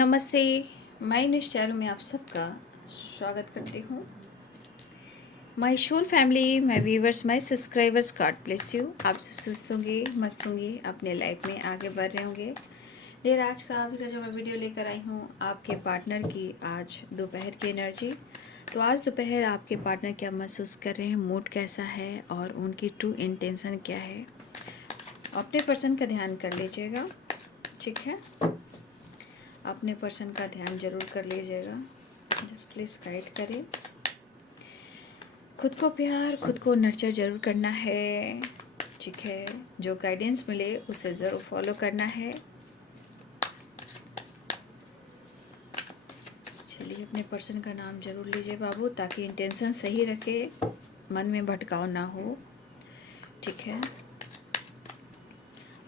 नमस्ते, मैं निश्चारू में आप सबका स्वागत करती हूँ। My whole family, my viewers, my subscribers, god bless you. आप सुस्त होंगे, मस्त होंगे, अपने लाइफ में आगे बढ़ रहे होंगे। डेर आज का जो मैं वीडियो लेकर आई हूँ आपके पार्टनर की आज दोपहर की एनर्जी। तो आज दोपहर आपके पार्टनर क्या महसूस कर रहे हैं, मूड कैसा है और उनकी ट्रू इंटेंशन क्या है, अपने पर्सन का ध्यान कर लीजिएगा। ठीक है, अपने पर्सन का ध्यान जरूर कर लीजिएगा। जस्ट प्लीज़ गाइड करें। खुद को प्यार, खुद को नर्चर जरूर करना है। ठीक है, जो गाइडेंस मिले उसे ज़रूर फॉलो करना है। चलिए, अपने पर्सन का नाम जरूर लीजिए बाबू, ताकि इंटेंशन सही रखे, मन में भटकाव ना हो। ठीक है,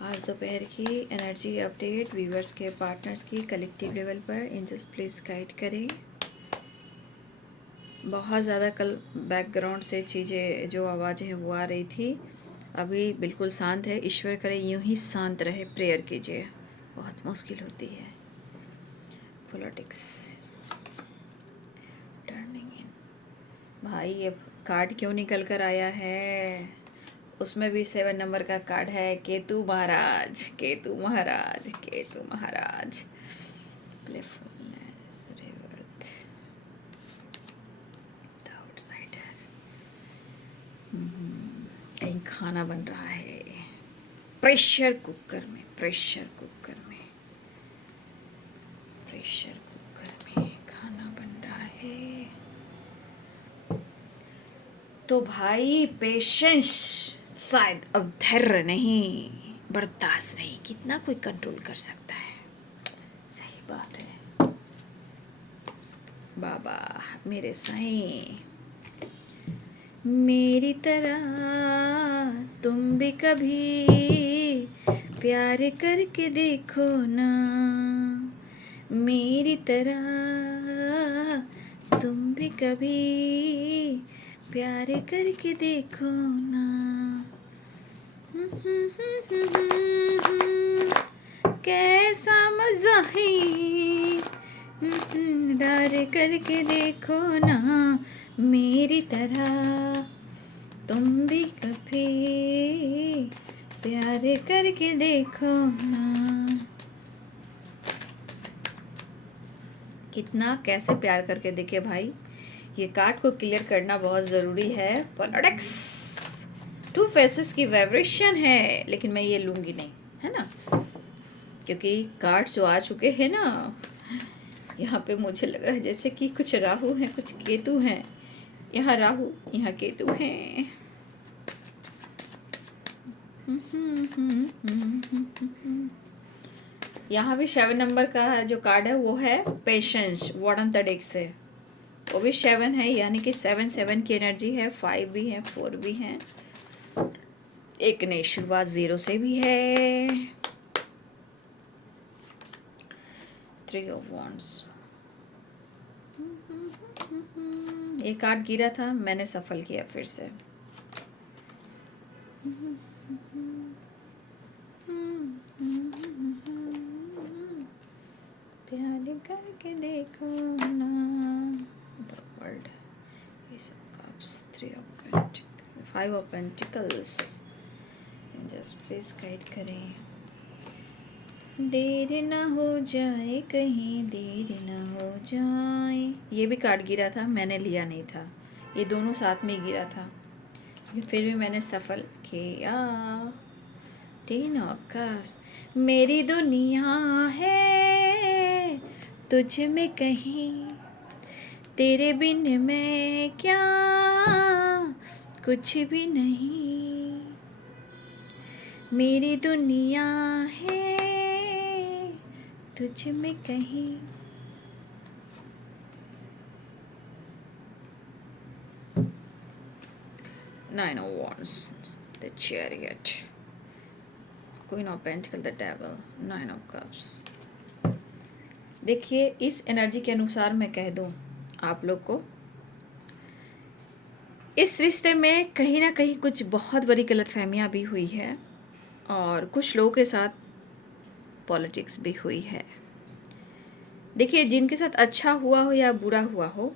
आज दोपहर की एनर्जी अपडेट व्यूवर्स के पार्टनर्स की कलेक्टिव लेवल पर इंजस्ट प्लीज़ गाइड करें। बहुत ज़्यादा कल बैकग्राउंड से चीज़ें जो आवाज़ें हैं वो आ रही थी, अभी बिल्कुल शांत है। ईश्वर करे यूं ही शांत रहे, प्रेयर कीजिए, बहुत मुश्किल होती है। पॉलिटिक्स टर्निंग इन। भाई ये कार्ड क्यों निकल कर आया है? उसमें भी 7 नंबर का कार्ड है। Ketu Maharaj, Ketu Maharaj, Ketu Maharaj. Playfulness, rebirth, the outsider. कहीं खाना बन रहा है प्रेशर कुकर में, प्रेशर कुकर में, प्रेशर कुकर में खाना बन रहा है। तो भाई पेशेंस, शायद अब धैर्य नहीं, बर्दाश्त नहीं, कितना कोई कंट्रोल कर सकता है। सही बात है बाबा मेरे साईं। मेरी तरह तुम भी कभी प्यार करके देखो ना, मेरी तरह तुम भी कभी प्यार करके देखो ना। कैसा मजा है, प्यार करके देखो ना, मेरी तरह तुम भी कभी प्यार करके देखो ना। कितना कैसे प्यार करके देखे भाई, ये कार्ड को क्लियर करना बहुत ज़रूरी है। पॉलिटिक्स, 2 फेसेस की वाइब्रेशन है, लेकिन मैं ये लूँगी नहीं, है ना, क्योंकि कार्ड जो आ चुके हैं ना, यहाँ पे मुझे लग रहा है जैसे कि कुछ राहु हैं, कुछ केतु हैं। यहाँ राहु, यहाँ केतु हैं। यहाँ भी 7 नंबर का जो कार्ड है वो है पेशेंस, बॉटम द डेक से, वो भी 7 है, यानी कि 7 की एनर्जी है। 5 भी है, 4 भी है, एक नई शुरुआत 0 से भी है। 3 ऑफ वॉन्ड्स, ये कार्ड गिरा था, मैंने सफल किया फिर से। प्यार करके देखो ना, the world, S of cups, 3 of pentacles, 5 of pentacles. Just please guide करें। देर ना हो जाए, कहीं देर ना हो जाए। ये भी कार्ड गिरा था, मैंने लिया नहीं था, ये दोनों साथ में गिरा था, फिर भी मैंने सफल किया। 10 ऑफ कप्स, मेरी दुनिया है तुझ में कहीं, तेरे बिन मैं क्या कुछ भी नहीं, मेरी दुनिया है तुझ में कहीं। Nine of Wands, the Chariot, Queen of Pentacles, the Devil, 9 of Cups। देखिए, इस एनर्जी के अनुसार मैं कह दूं आप लोग को, इस रिश्ते में कहीं ना कहीं कुछ बहुत बड़ी गलतफहमियां भी हुई है और कुछ लोगों के साथ पॉलिटिक्स भी हुई है। देखिए, जिनके साथ अच्छा हुआ हो या बुरा हुआ हो,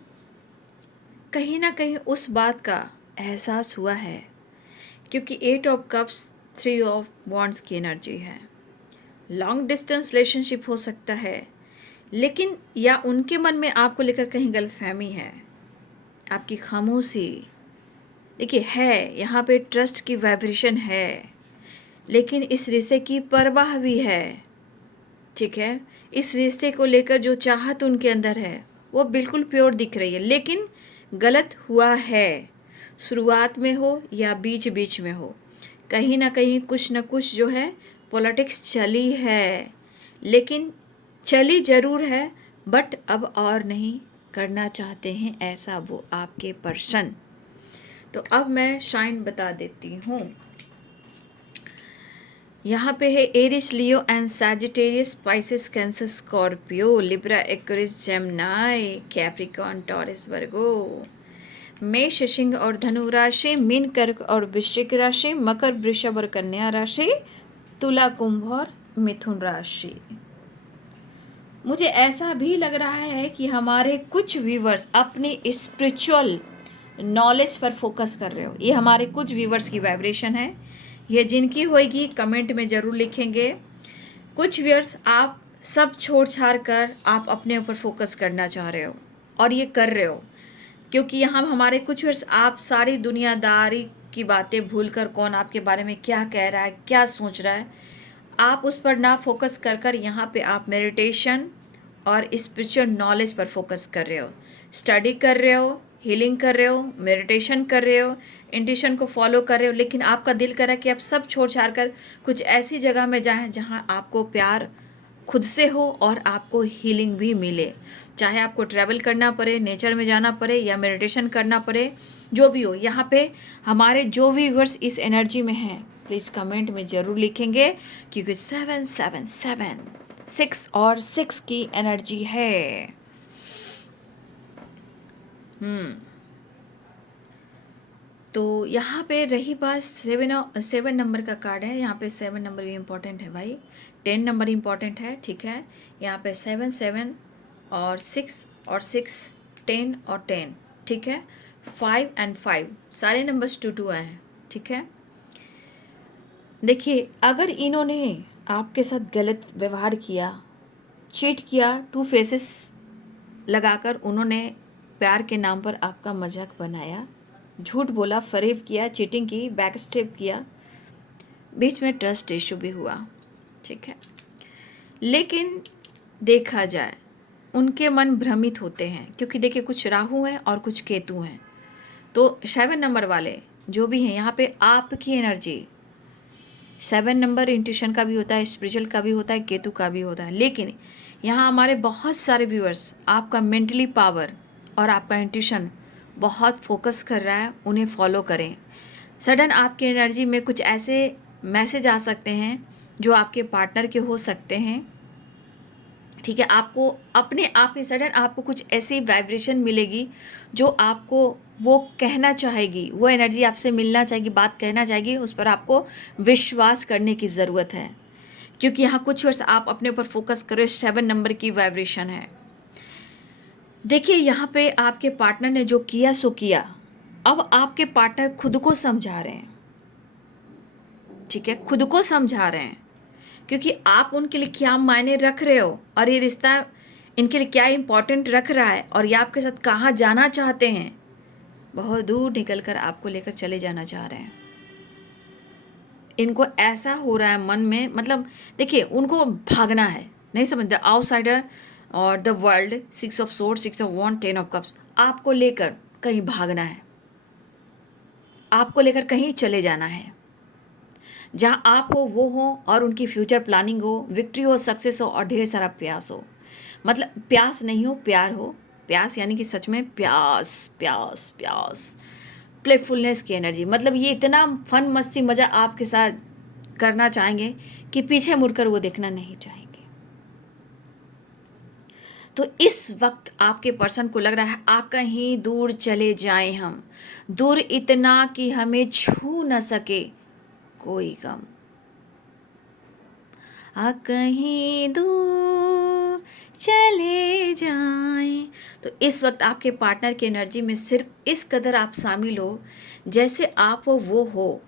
कहीं ना कहीं उस बात का एहसास हुआ है, क्योंकि 8 ऑफ कप्स 3 ऑफ वॉन्ड्स की एनर्जी है। लॉन्ग डिस्टेंस रिलेशनशिप हो सकता है, लेकिन या उनके मन में आपको लेकर कहीं गलतफहमी है, आपकी खामोशी। देखिए, है यहाँ पे ट्रस्ट की वाइब्रेशन है, लेकिन इस रिश्ते की परवाह भी है। ठीक है, इस रिश्ते को लेकर जो चाहत उनके अंदर है वो बिल्कुल प्योर दिख रही है, लेकिन गलत हुआ है। शुरुआत में हो या बीच बीच में हो, कहीं ना कहीं कुछ ना कुछ जो है पॉलिटिक्स चली है, लेकिन चली ज़रूर है, बट अब और नहीं करना चाहते हैं ऐसा वो आपके पर्सन। तो अब मैं शाइन बता देती हूँ। यहाँ पे है Aries, Leo and Sagittarius, Pisces, cancer, Scorpio, Libra, Aquarius, Gemini, Capricorn, Taurus, Virgo. Mesh, Singh और धनु राशि, मीन, कर्क और वृश्चिक राशि, मकर, वृषभ और कन्या राशि, तुला, कुंभ और मिथुन राशि। मुझे ऐसा भी लग रहा है कि हमारे कुछ व्यूवर्स अपनी स्पिरिचुअल नॉलेज पर फोकस कर रहे हो। ये हमारे कुछ व्यूवर्स की वाइब्रेशन है। ये जिनकी होगी कमेंट में ज़रूर लिखेंगे। कुछ व्यूअर्स आप सब छोड़ छाड़ कर आप अपने ऊपर फोकस करना चाह रहे हो, और ये कर रहे हो, क्योंकि यहाँ हमारे कुछ व्यूअर्स आप सारी दुनियादारी की बातें भूलकर कौन आपके बारे में क्या कह रहा है, क्या सोच रहा है, आप उस पर ना फोकस कर कर यहाँ पे आप मेडिटेशन और स्पिरिचुअल नॉलेज पर फोकस कर रहे हो, स्टडी कर रहे हो, हीलिंग कर रहे हो, मेडिटेशन कर रहे हो, इंट्यूशन को फॉलो कर रहे हो। लेकिन आपका दिल कर रहा है कि आप सब छोड़ छाड़ कर कुछ ऐसी जगह में जाएं जहाँ आपको प्यार खुद से हो और आपको हीलिंग भी मिले। चाहे आपको ट्रैवल करना पड़े, नेचर में जाना पड़े या मेडिटेशन करना पड़े, जो भी हो। यहाँ पे हमारे जो व्यूअर्स इस एनर्जी में हैं, प्लीज़ कमेंट में ज़रूर लिखेंगे, क्योंकि 777 6 और 6 की एनर्जी है। तो यहाँ पे रही बात 7 नंबर का कार्ड है। यहाँ पे 7 नंबर भी इम्पोर्टेंट है भाई, 10 नंबर इम्पोर्टेंट है। ठीक है, यहाँ पे 7 7 और 6 और 6, 10 और 10। ठीक है, 5 एंड 5 सारे नंबर्स 2 आए हैं। ठीक है, देखिए, अगर इन्होंने आपके साथ गलत व्यवहार किया, चीट किया, 2 फेसेस लगाकर उन्होंने प्यार के नाम पर आपका मजाक बनाया, झूठ बोला, फरेब किया, चीटिंग की, बैक स्टेप किया, बीच में ट्रस्ट इशू भी हुआ। ठीक है, लेकिन देखा जाए उनके मन भ्रमित होते हैं, क्योंकि देखिए कुछ राहु हैं और कुछ केतु हैं। तो 7 नंबर वाले जो भी हैं, यहाँ पे आपकी एनर्जी 7 नंबर इंट्यूशन का भी होता है, स्पिरिचुअल का भी होता है, केतु का भी होता है। लेकिन यहाँ हमारे बहुत सारे व्यूअर्स आपका मेंटली पावर और आपका इंट्यूशन बहुत फोकस कर रहा है, उन्हें फॉलो करें। सडन आपकी एनर्जी में कुछ ऐसे मैसेज आ सकते हैं जो आपके पार्टनर के हो सकते हैं। ठीक है, आपको अपने आप ही सडन आपको कुछ ऐसी वाइब्रेशन मिलेगी जो आपको वो कहना चाहेगी, वो एनर्जी आपसे मिलना चाहेगी, बात कहना चाहेगी, उस पर आपको विश्वास करने की ज़रूरत है। क्योंकि यहाँ कुछ वर्ष आप अपने ऊपर फोकस करो, 7 नंबर की वाइब्रेशन है। देखिए, यहाँ पे आपके पार्टनर ने जो किया सो किया, अब आपके पार्टनर खुद को समझा रहे हैं। ठीक है, खुद को समझा रहे हैं, क्योंकि आप उनके लिए क्या मायने रख रहे हो और ये रिश्ता इनके लिए क्या इम्पोर्टेंट रख रहा है, और ये आपके साथ कहाँ जाना चाहते हैं। बहुत दूर निकल कर आपको लेकर चले जाना चाह रहे हैं। इनको ऐसा हो रहा है मन में, मतलब देखिए उनको भागना है, नहीं समझ, द आउटसाइडर और the world, 6 of sword, 6 of wand, 10 of cups, आपको लेकर कहीं भागना है, आपको लेकर कहीं चले जाना है, जहाँ आप हो वो हो और उनकी फ्यूचर प्लानिंग हो, विक्ट्री हो, सक्सेस हो और ढेर सारा प्यास हो। मतलब प्यास नहीं हो, प्यार हो। प्यास यानी कि सच में प्यास प्यास प्यास, प्लेफुलनेस की एनर्जी। मतलब ये इतना फन, मस्ती, मज़ा आपके साथ करना चाहेंगे कि पीछे मुड़कर वो देखना नहीं चाहेंगे। तो इस वक्त आपके पर्सन को लग रहा है आ कहीं दूर चले जाएं हम, दूर इतना कि हमें छू न सके कोई गम। आ कहीं दूर चले जाएं। तो इस वक्त आपके पार्टनर की एनर्जी में सिर्फ इस कदर आप शामिल हो जैसे आप हो वो हो।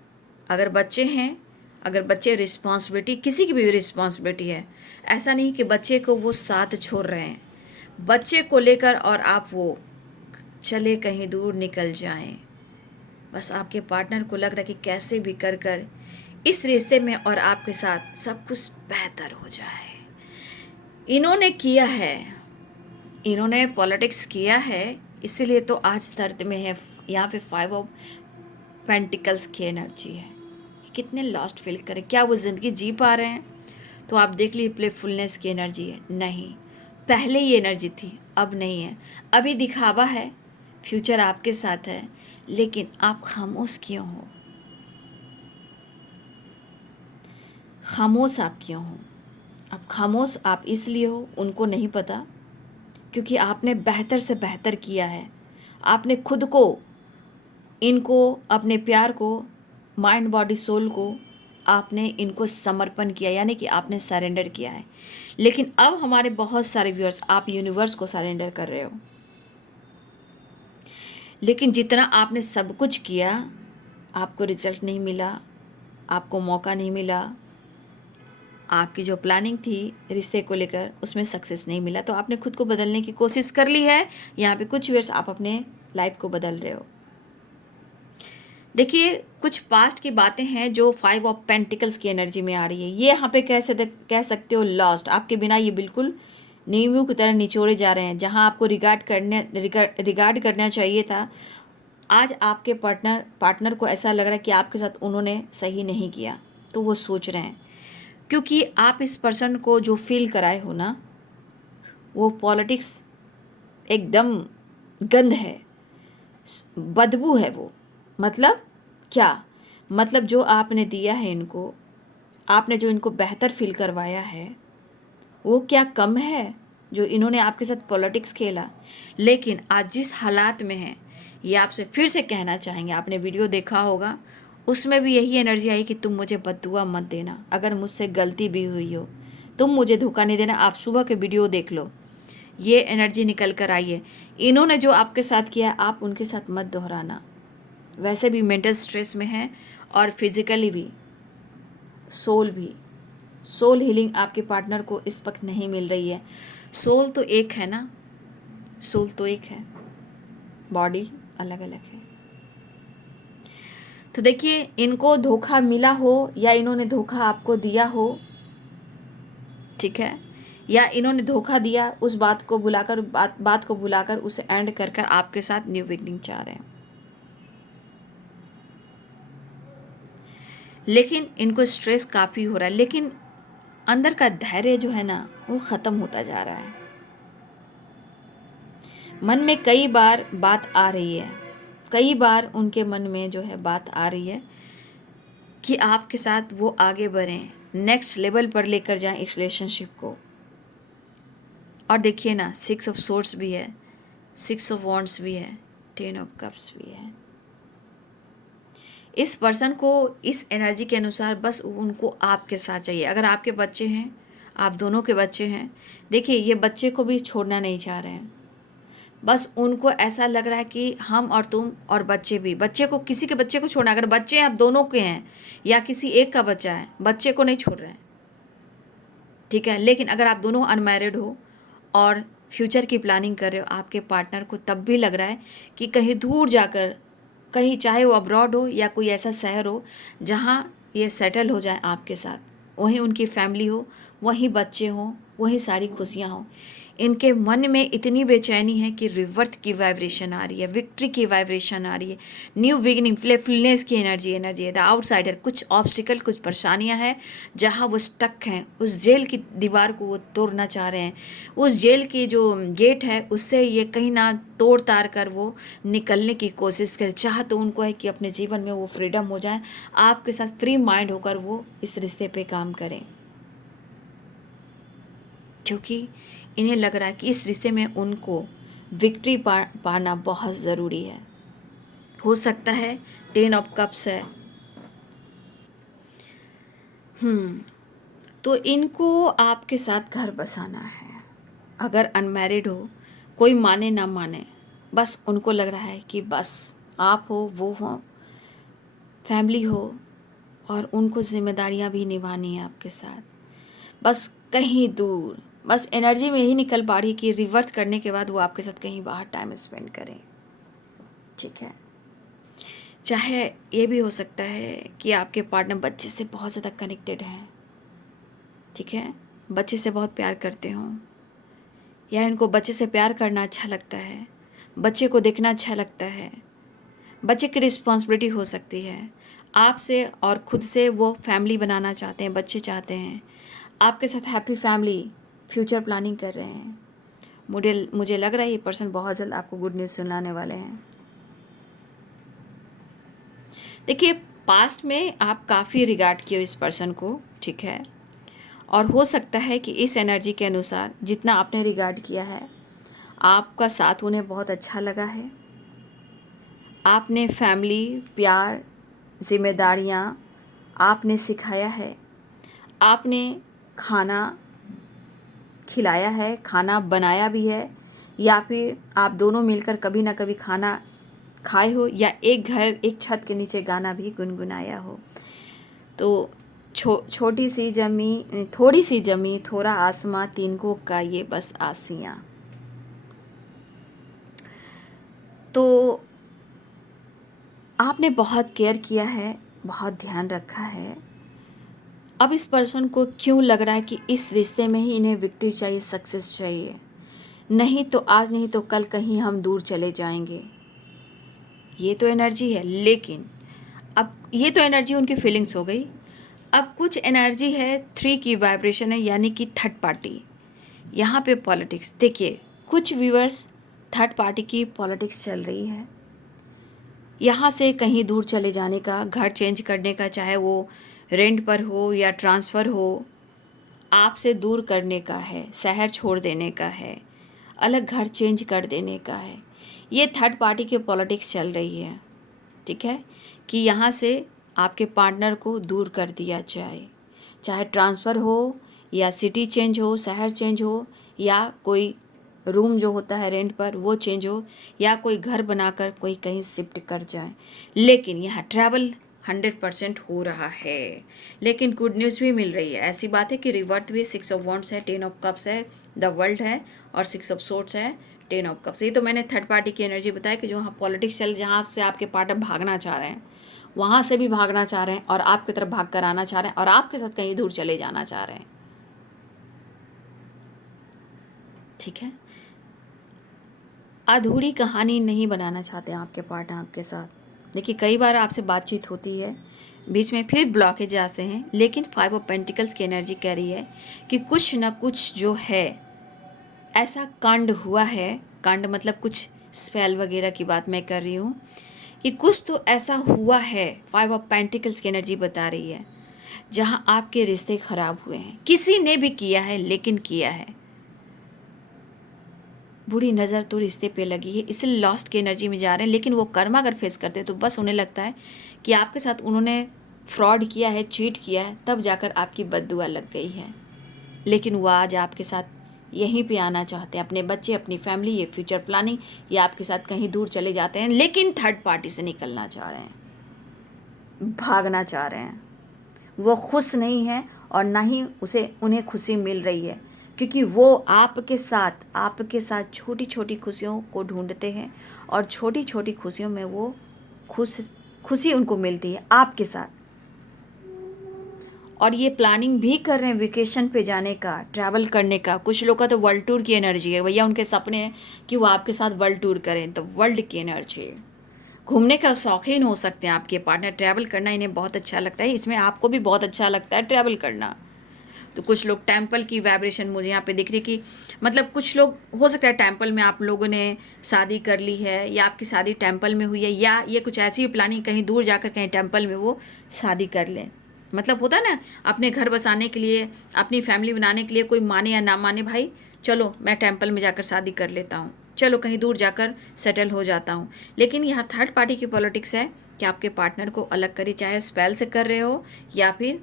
अगर बच्चे हैं, अगर बच्चे रिस्पॉन्सिबिलिटी, किसी की भी रिस्पॉन्सिबिलिटी है, ऐसा नहीं कि बच्चे को वो साथ छोड़ रहे हैं, बच्चे को लेकर और आप वो चले कहीं दूर निकल जाएं। बस आपके पार्टनर को लग रहा है कि कैसे भी कर कर इस रिश्ते में और आपके साथ सब कुछ बेहतर हो जाए। इन्होंने किया है, इन्होंने पॉलिटिक्स किया है, इसीलिए तो आज दर्द में है। यहाँ पे 5 ऑफ पेंटिकल्स की एनर्जी है। ये कितने लॉस्ट फील करें, क्या वो ज़िंदगी जी पा रहे हैं? तो आप देख लीजिए, प्लेफुलनेस की एनर्जी है। नहीं, पहले ये एनर्जी थी, अब नहीं है। अभी दिखावा है, फ्यूचर आपके साथ है, लेकिन आप खामोश क्यों हो? खामोश आप क्यों हो? अब खामोश आप इसलिए हो, उनको नहीं पता, क्योंकि आपने बेहतर से बेहतर किया है। आपने खुद को, इनको, अपने प्यार को, माइंड बॉडी सोल को आपने इनको समर्पण किया, यानी कि आपने सरेंडर किया है। लेकिन अब हमारे बहुत सारे व्यूअर्स, आप यूनिवर्स को सरेंडर कर रहे हो। लेकिन जितना आपने सब कुछ किया, आपको रिजल्ट नहीं मिला, आपको मौका नहीं मिला, आपकी जो प्लानिंग थी रिश्ते को लेकर उसमें सक्सेस नहीं मिला। तो आपने खुद को बदलने की कोशिश कर ली है। यहाँ पे कुछ व्यूअर्स आप अपने लाइफ को बदल रहे हो। देखिए, कुछ पास्ट की बातें हैं जो 5 ऑफ पेंटिकल्स की एनर्जी में आ रही है। ये यहाँ पे कह सकते हो लॉस्ट, आपके बिना ये बिल्कुल नींबू की तरह निचोड़े जा रहे हैं। जहाँ आपको रिगार्ड करना चाहिए था, आज आपके पार्टनर को ऐसा लग रहा है कि आपके साथ उन्होंने सही नहीं किया, तो वो सोच रहे हैं। क्योंकि आप इस पर्सन को जो फील कराए हो ना, वो पॉलिटिक्स एकदम गंद है, बदबू है वो। मतलब क्या? मतलब जो आपने दिया है इनको, आपने जो इनको बेहतर फील करवाया है, वो क्या कम है जो इन्होंने आपके साथ पॉलिटिक्स खेला? लेकिन आज जिस हालात में है, ये आपसे फिर से कहना चाहेंगे, आपने वीडियो देखा होगा, उसमें भी यही एनर्जी आई कि तुम मुझे बद्दुआ मत देना, अगर मुझसे गलती भी हुई हो तुम मुझे धोखा नहीं देना। आप सुबह के वीडियो देख लो, ये एनर्जी निकल कर आई है। इन्होंने जो आपके साथ किया आप उनके साथ मत दोहराना। वैसे भी मेंटल स्ट्रेस में है और फिजिकली भी, सोल भी। सोल हीलिंग आपके पार्टनर को इस वक्त नहीं मिल रही है। सोल तो एक है ना, सोल तो एक है, बॉडी अलग अलग है। तो देखिए, इनको धोखा मिला हो या इन्होंने धोखा आपको दिया हो, ठीक है, या इन्होंने धोखा दिया, उस बात को बुलाकर बात को बुलाकर उसे एंड कर कर आपके साथ न्यू बिगनिंग चाह रहे हैं। लेकिन इनको स्ट्रेस काफ़ी हो रहा है, लेकिन अंदर का धैर्य जो है ना, वो ख़त्म होता जा रहा है। मन में कई बार बात आ रही है, कई बार उनके मन में जो है बात आ रही है कि आपके साथ वो आगे बढ़ें, नेक्स्ट लेवल पर लेकर जाएं इस रिलेशनशिप को। और देखिए ना, 6 ऑफ सोर्ड्स भी है, 6 ऑफ वॉन्ड्स भी है, 10 ऑफ कप्स भी है। इस पर्सन को इस एनर्जी के अनुसार बस उनको आपके साथ चाहिए। अगर आपके बच्चे हैं, आप दोनों के बच्चे हैं, देखिए ये बच्चे को भी छोड़ना नहीं चाह रहे हैं। बस उनको ऐसा लग रहा है कि हम और तुम और बच्चे भी, बच्चे को, किसी के बच्चे को छोड़ना, अगर बच्चे आप दोनों के हैं या किसी एक का बच्चा है, बच्चे को नहीं छोड़ रहे हैं, ठीक है। लेकिन अगर आप दोनों अनमैरिड हो और फ्यूचर की प्लानिंग कर रहे हो, आपके पार्टनर को तब भी लग रहा है कि कहीं दूर जाकर, कहीं चाहे वो अब्रॉड हो या कोई ऐसा शहर हो जहाँ ये सेटल हो जाए आपके साथ, वहीं उनकी फैमिली हो, वहीं बच्चे हों, वहीं सारी खुशियाँ हों। इनके मन में इतनी बेचैनी है कि रिवर्थ की वाइब्रेशन आ रही है, विक्ट्री की वाइब्रेशन आ रही है, न्यू बिगिनिंग, प्लेफुलनेस की एनर्जी है, द आउटसाइडर। कुछ ऑब्स्टिकल, कुछ परेशानियां हैं जहां वो स्टक हैं, उस जेल की दीवार को वो तोड़ना चाह रहे हैं, उस जेल की जो गेट है उससे ये कहीं ना तोड़ ताड़ कर वो निकलने की कोशिश करें। चाह तो उनको है कि अपने जीवन में वो फ्रीडम हो जाए, आपके साथ फ्री माइंड होकर वो इस रिश्ते पे काम करें, क्योंकि इन्हें लग रहा है कि इस रिश्ते में उनको विक्ट्री पाना बहुत ज़रूरी है। हो सकता है 10 ऑफ कप्स है। तो इनको आपके साथ घर बसाना है, अगर अनमैरिड हो, कोई माने ना माने, बस उनको लग रहा है कि बस आप हो, वो हो, फैमिली हो, और उनको जिम्मेदारियां भी निभानी है आपके साथ। बस कहीं दूर, बस एनर्जी में यही निकल पा रही है कि रिवर्थ करने के बाद वो आपके साथ कहीं बाहर टाइम स्पेंड करें। ठीक है, चाहे ये भी हो सकता है कि आपके पार्टनर बच्चे से बहुत ज़्यादा कनेक्टेड हैं। ठीक है, बच्चे से बहुत प्यार करते हों, या इनको बच्चे से प्यार करना अच्छा लगता है, बच्चे को देखना अच्छा लगता है। बच्चे की रिस्पॉन्सिबिलिटी हो सकती है आपसे, और खुद से वो फैमिली बनाना चाहते हैं, बच्चे चाहते हैं, आपके साथ हैप्पी फैमिली फ्यूचर प्लानिंग कर रहे हैं। मुझे लग रहा है ये पर्सन बहुत जल्द आपको गुड न्यूज़ सुनाने वाले हैं। देखिए, पास्ट में आप काफ़ी रिगार्ड किए इस पर्सन को, ठीक है, और हो सकता है कि इस एनर्जी के अनुसार जितना आपने रिगार्ड किया है, आपका साथ उन्हें बहुत अच्छा लगा है। आपने फैमिली, प्यार, जिम्मेदारियाँ आपने सिखाया है, आपने खाना खिलाया है, खाना बनाया भी है, या फिर आप दोनों मिलकर कभी ना कभी खाना खाए हो, या एक घर एक छत के नीचे गाना भी गुनगुनाया हो। तो छोटी सी जमी, थोड़ी सी जमी, थोड़ा आसमां, तिनकों का ये बस आसियाँ। तो आपने बहुत केयर किया है, बहुत ध्यान रखा है। अब इस पर्सन को क्यों लग रहा है कि इस रिश्ते में ही इन्हें विक्ट्री चाहिए, सक्सेस चाहिए, नहीं तो आज नहीं तो कल कहीं हम दूर चले जाएंगे, ये तो एनर्जी है। लेकिन अब ये तो एनर्जी उनकी फीलिंग्स हो गई। अब कुछ एनर्जी है 3 की वाइब्रेशन है, यानी कि थर्ड पार्टी। यहाँ पे पॉलिटिक्स देखिए, कुछ व्यूअर्स थर्ड पार्टी की पॉलिटिक्स चल रही है। यहाँ से कहीं दूर चले जाने का, घर चेंज करने का, चाहे वो रेंट पर हो या ट्रांसफ़र हो, आपसे दूर करने का है, शहर छोड़ देने का है, अलग घर चेंज कर देने का है। ये थर्ड पार्टी की पॉलिटिक्स चल रही है। ठीक है, कि यहाँ से आपके पार्टनर को दूर कर दिया जाए, चाहे ट्रांसफ़र हो या सिटी चेंज हो, शहर चेंज हो, या कोई रूम जो होता है रेंट पर वो चेंज हो, या कोई घर बनाकर कोई कहीं शिफ्ट कर जाए। लेकिन यहाँ ट्रैवल 100% हो रहा है। लेकिन गुड न्यूज़ भी मिल रही है। ऐसी बात है कि रिवर्ट भी 6 ऑफ वॉन्ड्स है, 10 ऑफ कप्स है, द वर्ल्ड है, और 6 ऑफ सोर्ड्स है, 10 ऑफ कप्स। ये तो मैंने थर्ड पार्टी की एनर्जी बताया कि जो वहाँ पॉलिटिक्स चल, जहाँ से आपके पार्टनर भागना चाह रहे हैं, वहाँ से भी भागना चाह रहे हैं, और आपकी तरफ भाग कर आना चाह रहे हैं, और आपके साथ कहीं दूर चले जाना चाह रहे हैं। ठीक है, अधूरी कहानी नहीं बनाना चाहते हैं आपके पार्टनर आपके साथ। देखिए, कई बार आपसे बातचीत होती है, बीच में फिर ब्लॉकेज आते हैं, लेकिन 5 ऑफ पेंटिकल्स की एनर्जी कह रही है कि कुछ ना कुछ जो है ऐसा कांड हुआ है। कांड मतलब कुछ स्पेल वगैरह की बात मैं कर रही हूँ, कि कुछ तो ऐसा हुआ है, 5 ऑफ पेंटिकल्स की एनर्जी बता रही है, जहाँ आपके रिश्ते खराब हुए हैं। किसी ने भी किया है, लेकिन किया है। बुरी नज़र तो रिश्ते पे लगी है, इसलिए लॉस्ट की एनर्जी में जा रहे हैं। लेकिन वो कर्म अगर फेस करते हैं तो बस उन्हें लगता है कि आपके साथ उन्होंने फ्रॉड किया है, चीट किया है, तब जाकर आपकी बद्दुआ लग गई है। लेकिन वो आज आपके साथ यहीं पे आना चाहते हैं, अपने बच्चे, अपनी फैमिली, ये फ्यूचर प्लानिंग, ये आपके साथ कहीं दूर चले जाते हैं, लेकिन थर्ड पार्टी से निकलना चाह रहे हैं, भागना चाह रहे हैं। वो खुश नहीं है, और ना ही उन्हें खुशी मिल रही है, क्योंकि वो आपके साथ छोटी छोटी खुशियों को ढूंढते हैं, और छोटी छोटी खुशियों में वो खुशी उनको मिलती है आपके साथ। और ये प्लानिंग भी कर रहे हैं वेकेशन पे जाने का, ट्रैवल करने का। कुछ लोग का तो वर्ल्ड टूर की एनर्जी है भैया, उनके सपने हैं कि वो आपके साथ वर्ल्ड टूर करें, तो वर्ल्ड की एनर्जी है। घूमने का शौकीन हो सकते हैं आपके पार्टनर, ट्रैवल करना इन्हें बहुत अच्छा लगता है, इसमें आपको भी बहुत अच्छा लगता है ट्रैवल करना। तो कुछ लोग टेंपल की वाइब्रेशन मुझे यहाँ पे दिख रही कि मतलब कुछ लोग हो सकता है टेंपल में आप लोगों ने शादी कर ली है, या आपकी शादी टेंपल में हुई है, या ये कुछ ऐसी भी प्लानिंग कहीं दूर जाकर कहीं टेंपल में वो शादी कर लें। मतलब होता है ना, अपने घर बसाने के लिए, अपनी फैमिली बनाने के लिए, कोई माने या ना माने, भाई चलो मैं टेंपल में जाकर शादी कर लेता हूँ, चलो कहीं दूर जाकर सेटल हो जाता हूँ। लेकिन यहाँ थर्ड पार्टी की पॉलिटिक्स है कि आपके पार्टनर को अलग करिए, चाहे स्पेल से कर रहे हो, या फिर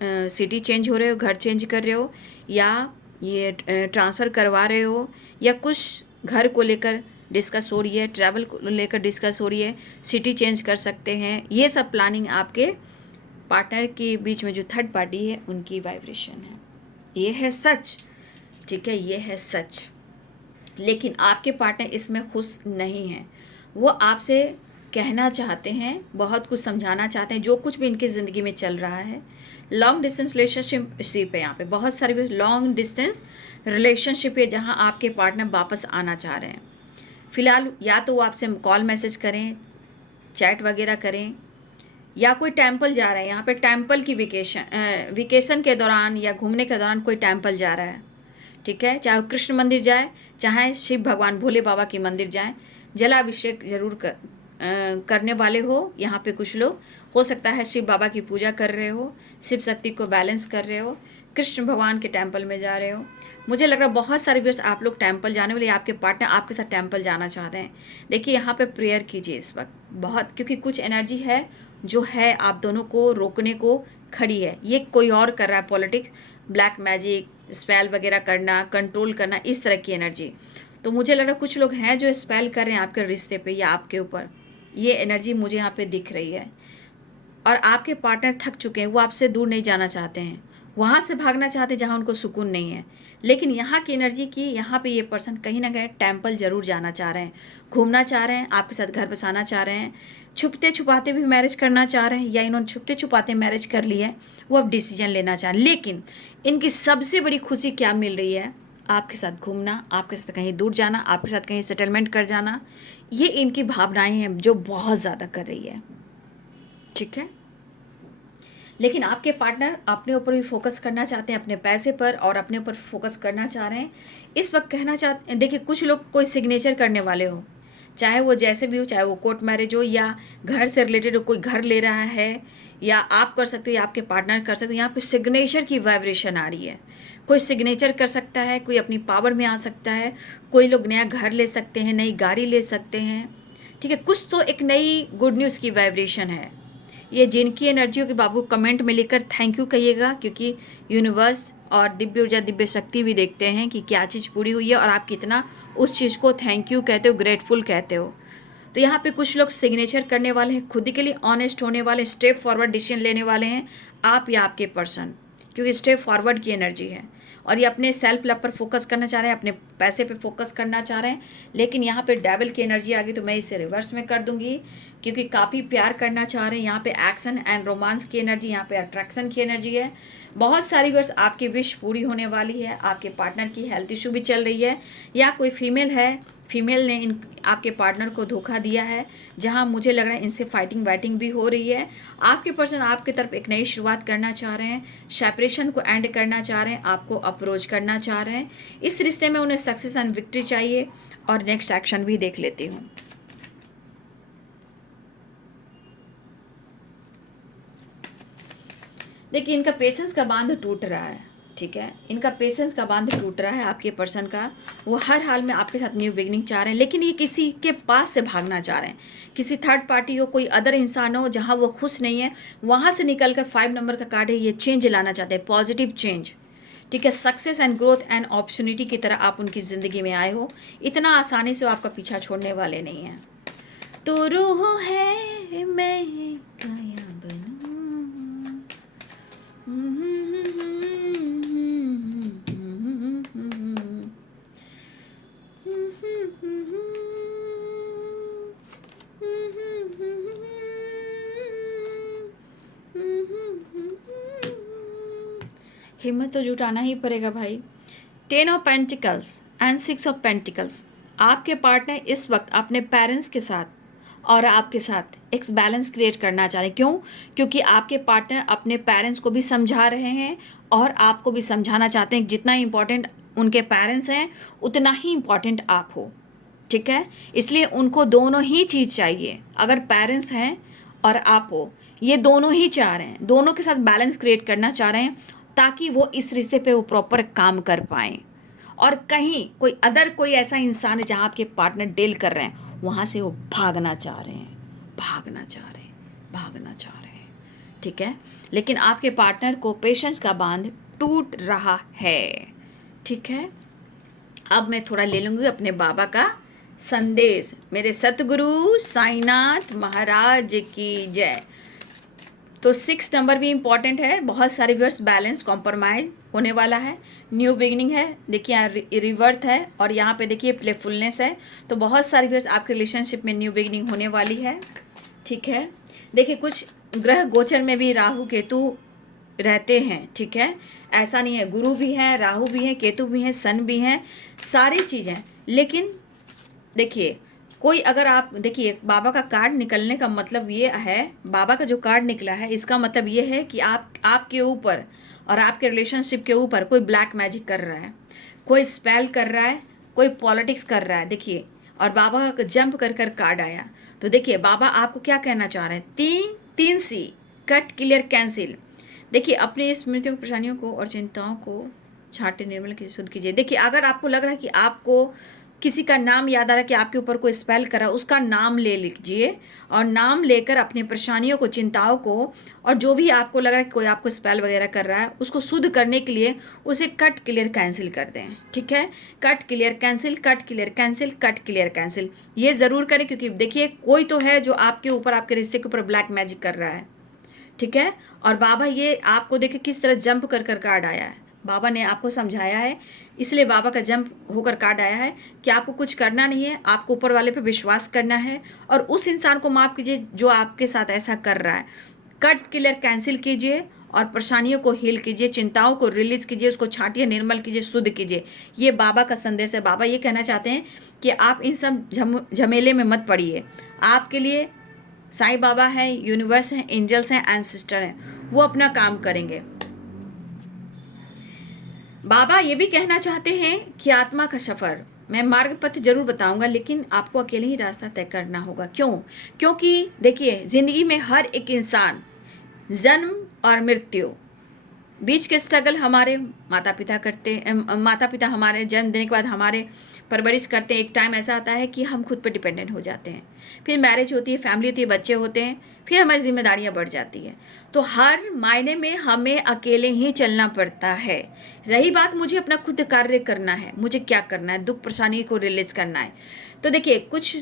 सिटी चेंज हो रहे हो, घर चेंज कर रहे हो, या ये ट्रांसफ़र करवा रहे हो, या कुछ घर को लेकर डिस्कस हो रही है, ट्रैवल को लेकर डिस्कस हो रही है, सिटी चेंज कर सकते हैं। ये सब प्लानिंग आपके पार्टनर के बीच में जो थर्ड पार्टी है उनकी वाइब्रेशन है। ये है सच, ठीक है, ये है सच। लेकिन आपके पार्टनर इसमें खुश नहीं हैं। वो आपसे कहना चाहते हैं, बहुत कुछ समझाना चाहते हैं, जो कुछ भी इनकी ज़िंदगी में चल रहा है। लॉन्ग डिस्टेंस रिलेशनशिप है, यहाँ पे बहुत सारे लॉन्ग डिस्टेंस रिलेशनशिप है जहाँ आपके पार्टनर वापस आना चाह रहे हैं। फ़िलहाल या तो वो आपसे कॉल मैसेज करें, चैट वगैरह करें, या कोई टेम्पल जा रहा है। यहाँ पे टेम्पल की वेकेशन के दौरान या घूमने के दौरान कोई टेम्पल जा रहा है, ठीक है। चाहे वो कृष्ण मंदिर जाए, चाहे शिव भगवान भोले बाबा की मंदिर जाए, जलाभिषेक जरूर करने वाले हो। यहाँ पे कुछ लोग हो सकता है शिव बाबा की पूजा कर रहे हो, शिव शक्ति को बैलेंस कर रहे हो, कृष्ण भगवान के टेम्पल में जा रहे हो। मुझे लग रहा है बहुत सारे व्यूअर्स आप लोग टेम्पल जाने वाले, आपके पार्टनर आपके साथ टेम्पल जाना चाहते हैं। देखिए यहाँ पे प्रेयर कीजिए इस वक्त बहुत, क्योंकि कुछ एनर्जी है जो है आप दोनों को रोकने को खड़ी है। ये कोई और कर रहा है, पॉलिटिक्स, ब्लैक मैजिक, स्पेल वगैरह करना, कंट्रोल करना, इस तरह की एनर्जी। तो मुझे लग रहा है कुछ लोग हैं जो स्पेल कर रहे हैं आपके रिश्ते पे या आपके ऊपर। ये एनर्जी मुझे यहाँ पे दिख रही है। और आपके पार्टनर थक चुके हैं, वो आपसे दूर नहीं जाना चाहते हैं, वहाँ से भागना चाहते हैं जहाँ उनको सुकून नहीं है। लेकिन यहाँ की एनर्जी की, यहाँ पे ये पर्सन कहीं ना कहीं टेम्पल ज़रूर जाना चाह रहे हैं, घूमना चाह रहे हैं, आपके साथ घर बसाना चाह रहे हैं, छुपते छुपाते भी मैरिज करना चाह रहे हैं, या इन्होंने छुपते छुपाते मैरिज कर ली है, वो अब डिसीजन लेना चाह रहे हैं। लेकिन इनकी सबसे बड़ी खुशी क्या मिल रही है? आपके साथ घूमना, आपके साथ कहीं दूर जाना, आपके साथ कहीं सेटलमेंट कर जाना। ये इनकी भावनाएं हैं जो बहुत ज़्यादा कर रही है, ठीक है। लेकिन आपके पार्टनर अपने ऊपर भी फोकस करना चाहते हैं, अपने पैसे पर, और अपने ऊपर फोकस करना चाह रहे हैं इस वक्त। कहना चाहते हैं, देखिए कुछ लोग कोई सिग्नेचर करने वाले हो, चाहे वो जैसे भी हो, चाहे वो कोर्ट मैरिज हो या घर से रिलेटेड हो, कोई घर ले रहा है, या आप कर सकते हैं या आपके पार्टनर कर सकते हैं। यहाँ पे सिग्नेचर की वाइब्रेशन आ रही है। कोई सिग्नेचर कर सकता है, कोई अपनी पावर में आ सकता है, कोई लोग नया घर ले सकते हैं, नई गाड़ी ले सकते हैं, ठीक है। कुछ तो एक नई गुड न्यूज़ की वाइब्रेशन है। ये जिनकी एनर्जी हो कि बाबू कमेंट में लिखकर थैंक यू कहिएगा, क्योंकि यूनिवर्स और दिव्य ऊर्जा, दिव्य शक्ति भी देखते हैं कि क्या चीज़ पूरी हुई है और आप कितना उस चीज़ को थैंक यू कहते हो, ग्रेटफुल कहते हो। तो यहाँ पे कुछ लोग सिग्नेचर करने वाले हैं, खुद के लिए ऑनेस्ट होने वाले, स्टेप फॉरवर्ड डिसीजन लेने वाले हैं, आप या आपके पर्सन, क्योंकि स्टेप फॉरवर्ड की एनर्जी है। और ये अपने सेल्फ लव पर फोकस करना चाह रहे हैं, अपने पैसे पे फोकस करना चाह रहे हैं। लेकिन यहाँ पे डेविल की एनर्जी आ गई, तो मैं इसे रिवर्स में कर दूंगी, क्योंकि काफ़ी प्यार करना चाह रहे हैं। यहाँ पे एक्शन एंड रोमांस की एनर्जी, यहाँ पे अट्रैक्शन की एनर्जी है। बहुत सारी वर्ष आपकी विश पूरी होने वाली है। आपके पार्टनर की हेल्थ इशू भी चल रही है, या कोई फीमेल है, फीमेल ने आपके पार्टनर को धोखा दिया है, जहां मुझे लग रहा है इनसे फाइटिंग वाइटिंग भी हो रही है। आपके पर्सन आपकी तरफ एक नई शुरुआत करना चाह रहे हैं, सेपरेशन को एंड करना चाह रहे हैं, आपको अप्रोच करना चाह रहे हैं। इस रिश्ते में उन्हें सक्सेस एंड विक्ट्री चाहिए। और नेक्स्ट एक्शन भी देख लेती हूँ। देखिए इनका पेशेंस का बांध टूट रहा है, ठीक है। इनका पेशेंस का बांध टूट रहा है आपके पर्सन का। वो हर हाल में आपके साथ न्यू बिगनिंग चाह रहे हैं, लेकिन ये किसी के पास से भागना चाह रहे हैं। किसी थर्ड पार्टी हो, कोई अदर इंसान हो जहाँ वो खुश नहीं है, वहाँ से निकलकर 5 नंबर का कार्ड है, ये चेंज लाना चाहते हैं, पॉजिटिव चेंज, ठीक है। Success and growth and opportunity की तरह आप उनकी ज़िंदगी में आए हो। इतना आसानी से वो आपका पीछा छोड़ने वाले नहीं हैं। तो रूह है मैं काया बनूं, हिम्मत तो जुटाना ही पड़ेगा भाई। 10 of pentacles and 6 of pentacles. आपके पार्टनर इस वक्त अपने पेरेंट्स के साथ और आपके साथ एक बैलेंस क्रिएट करना चाह रहे हैं। क्यों? क्योंकि आपके पार्टनर अपने पेरेंट्स को भी समझा रहे हैं और आपको भी समझाना चाहते हैं। जितना इम्पॉर्टेंट उनके पेरेंट्स हैं उतना ही इम्पॉर्टेंट आप हो, ठीक है। इसलिए उनको दोनों ही चीज़ चाहिए। अगर पेरेंट्स हैं और आप हो, ये दोनों ही चाह रहे हैं, दोनों के साथ बैलेंस क्रिएट करना चाह रहे हैं, ताकि वो इस रिश्ते पे वो प्रॉपर काम कर पाएँ। और कहीं कोई ऐसा इंसान है जहाँ आपके पार्टनर डील कर रहे हैं, वहाँ से वो भागना चाह रहे हैं, भागना चाह रहे हैं, भागना चाह रहे हैं, ठीक है। लेकिन आपके पार्टनर को पेशेंस का बांध टूट रहा है, ठीक है। अब मैं थोड़ा ले लूँगी अपने बाबा का संदेश। मेरे सतगुरु साईनाथ महाराज की जय। तो 6 नंबर भी इम्पॉर्टेंट है। बहुत सारे व्यूअर्स बैलेंस कॉम्प्रोमाइज होने वाला है, न्यू बिगनिंग है, देखिए यहाँ रिवर्थ है और यहाँ पे देखिए प्लेफुलनेस है। तो बहुत सारे व्यूअर्स आपके रिलेशनशिप में न्यू बिगनिंग होने वाली है, ठीक है। देखिए कुछ ग्रह गोचर में भी राहु केतु रहते हैं, ठीक है। ऐसा नहीं है, गुरु भी हैं, राहु भी हैं, केतु भी हैं, सन भी हैं, सारी चीज़ें। लेकिन देखिए कोई अगर आप देखिए बाबा का कार्ड निकलने का मतलब ये है, बाबा का जो कार्ड निकला है इसका मतलब ये है कि आपके ऊपर और आपके रिलेशनशिप के ऊपर कोई ब्लैक मैजिक कर रहा है, कोई स्पेल कर रहा है, कोई पॉलिटिक्स कर रहा है। देखिए और बाबा का जंप कर कर कार्ड आया। तो देखिए बाबा आपको क्या कहना चाह रहे हैं, तीन सी कट क्लियर कैंसिल। देखिए अपनी स्मृतियों परेशानियों को और चिंताओं को छाटे निर्मल कीजिए, शुद्ध कीजिए। देखिए अगर आपको लग रहा है कि आपको किसी का नाम याद आ रहा है कि आपके ऊपर कोई स्पेल करा, उसका नाम ले लीजिए और नाम लेकर अपनी परेशानियों को, चिंताओं को और जो भी आपको लग रहा है कि कोई आपको स्पेल वगैरह कर रहा है उसको शुद्ध करने के लिए उसे कट क्लियर कैंसिल कर दें, ठीक है। Cut clear cancel, cut clear cancel, cut clear cancel, ये ज़रूर करें क्योंकि देखिए कोई तो है जो आपके ऊपर, आपके रिश्ते के ऊपर ब्लैक मैजिक कर रहा है, ठीक है। और बाबा ये आपको देखिए किस तरह जंप कर कर कार्ड आया है, बाबा ने आपको समझाया है, इसलिए बाबा का जंप होकर कार्ड आया है कि आपको कुछ करना नहीं है, आपको ऊपर वाले पे विश्वास करना है और उस इंसान को माफ़ कीजिए जो आपके साथ ऐसा कर रहा है। कट क्लियर कैंसिल कीजिए और परेशानियों को हील कीजिए, चिंताओं को रिलीज कीजिए, उसको छाटिए, निर्मल कीजिए, शुद्ध कीजिए। ये बाबा का संदेश है। बाबा ये कहना चाहते हैं कि आप इन सब झमेले में मत पड़िए। आपके लिए साईं बाबा हैं, यूनिवर्स हैं, एंजल्स हैं, एंसेस्टर हैं, वो अपना काम करेंगे। बाबा ये भी कहना चाहते हैं कि आत्मा का सफ़र मैं मार्ग पथ जरूर बताऊंगा, लेकिन आपको अकेले ही रास्ता तय करना होगा। क्यों? क्योंकि देखिए ज़िंदगी में हर एक इंसान जन्म और मृत्यु बीच के स्ट्रगल हमारे माता पिता करते हैं, माता पिता हमारे जन्म देने के बाद हमारे परवरिश करते हैं। एक टाइम ऐसा आता है कि हम खुद पर डिपेंडेंट हो जाते हैं, फिर मैरिज होती है, फैमिली होती है, बच्चे होते हैं, फिर हमारी जिम्मेदारियां बढ़ जाती हैं। तो हर मायने में हमें अकेले ही चलना पड़ता है। रही बात मुझे अपना खुद कार्य करना है, मुझे क्या करना है, दुख परेशानी को रिलीज करना है। तो देखिए कुछ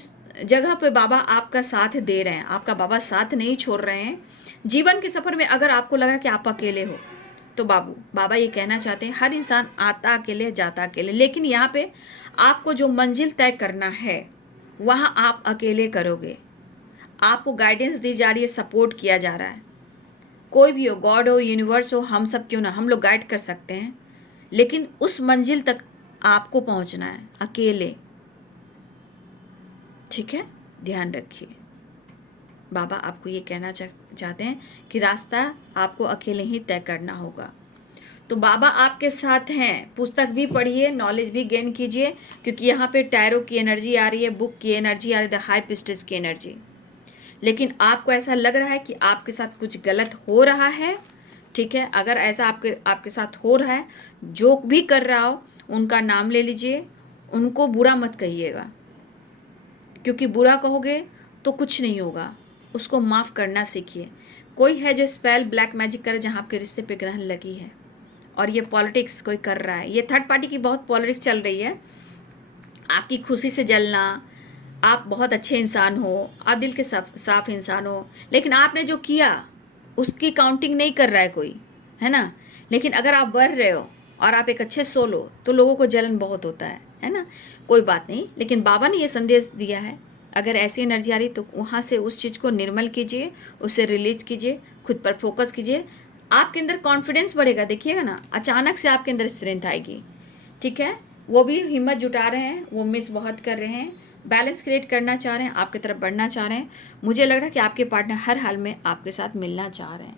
जगह पे बाबा आपका साथ दे रहे हैं, आपका बाबा साथ नहीं छोड़ रहे हैं। जीवन के सफ़र में अगर आपको लग रहा है कि आप अकेले हो तो बाबा ये कहना चाहते हैं हर इंसान आता अकेले जाता अकेले, लेकिन यहाँ पे आपको जो मंजिल तय करना है वहाँ आप अकेले करोगे। आपको गाइडेंस दी जा रही है, सपोर्ट किया जा रहा है। कोई भी हो, गॉड हो, यूनिवर्स हो, हम सब क्यों ना, हम लोग गाइड कर सकते हैं, लेकिन उस मंजिल तक आपको पहुँचना है अकेले, ठीक है। ध्यान रखिए बाबा आपको ये कहना चाहते हैं कि रास्ता आपको अकेले ही तय करना होगा। तो बाबा आपके साथ हैं। पुस्तक भी पढ़िए, नॉलेज भी गेन कीजिए, क्योंकि यहाँ पे टैरो की एनर्जी आ रही है, बुक की एनर्जी आ रही है, द हाई प्रीस्टेस की एनर्जी। लेकिन आपको ऐसा लग रहा है कि आपके साथ कुछ गलत हो रहा है, ठीक है। अगर ऐसा आपके साथ हो रहा है, जो भी कर रहा हो उनका नाम ले लीजिए, उनको बुरा मत कहिएगा, क्योंकि बुरा कहोगे तो कुछ नहीं होगा। उसको माफ़ करना सीखिए। कोई है जो स्पेल ब्लैक मैजिक करे जहाँ आपके रिश्ते पे ग्रहण लगी है, और ये पॉलिटिक्स कोई कर रहा है, ये थर्ड पार्टी की बहुत पॉलिटिक्स चल रही है। आपकी खुशी से जलना, आप बहुत अच्छे इंसान हो, आप दिल के साफ इंसान हो, लेकिन आपने जो किया उसकी काउंटिंग नहीं कर रहा है कोई, है ना। लेकिन अगर आप बढ़ रहे हो और आप एक अच्छे सोल हो तो लोगों को जलन बहुत होता है ना। कोई बात नहीं, लेकिन बाबा ने ये संदेश दिया है, अगर ऐसी एनर्जी आ रही तो वहाँ से उस चीज़ को निर्मल कीजिए, उसे रिलीज कीजिए, खुद पर फोकस कीजिए, आपके अंदर कॉन्फिडेंस बढ़ेगा। देखिएगा ना, अचानक से आपके अंदर स्ट्रेंथ आएगी, ठीक है। वो भी हिम्मत जुटा रहे हैं, वो मिस बहुत कर रहे हैं, बैलेंस क्रिएट करना चाह रहे हैं, आपकी तरफ बढ़ना चाह रहे हैं। मुझे लग रहा है कि आपके पार्टनर हर हाल में आपके साथ मिलना चाह रहे हैं।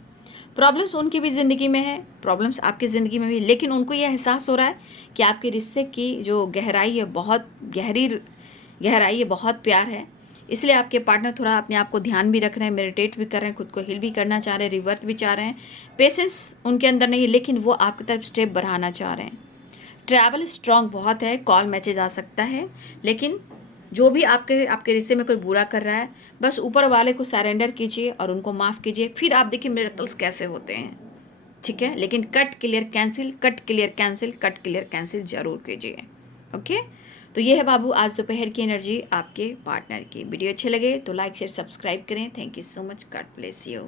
प्रॉब्लम्स उनकी भी ज़िंदगी में है, प्रॉब्लम्स आपकी ज़िंदगी में भी, लेकिन उनको ये एहसास हो रहा है कि आपके रिश्ते की जो गहराई है, बहुत गहरी गहराई है, बहुत प्यार है। इसलिए आपके पार्टनर थोड़ा अपने आप को ध्यान भी रख रहे हैं, मेडिटेट भी कर रहे हैं, खुद को हील भी करना चाह रहे हैं, रिवर्थ भी चाह रहे हैं। पेशेंस उनके अंदर नहीं है, लेकिन वो आपकी तरफ स्टेप बढ़ाना चाह रहे हैं। ट्रैवल स्ट्रांग बहुत है, कॉल मैसेज आ सकता है, लेकिन जो भी आपके रिश्ते में कोई बुरा कर रहा है, बस ऊपर वाले को सरेंडर कीजिए और उनको माफ़ कीजिए, फिर आप देखिए मिरेकल्स कैसे होते हैं। ठीक है, लेकिन cut clear cancel, cut clear cancel, cut clear cancel जरूर कीजिए। ओके, तो ये है बाबू आज दोपहर की एनर्जी आपके पार्टनर की। वीडियो अच्छे लगे तो लाइक शेयर सब्सक्राइब करें। Thank you so much, God bless you.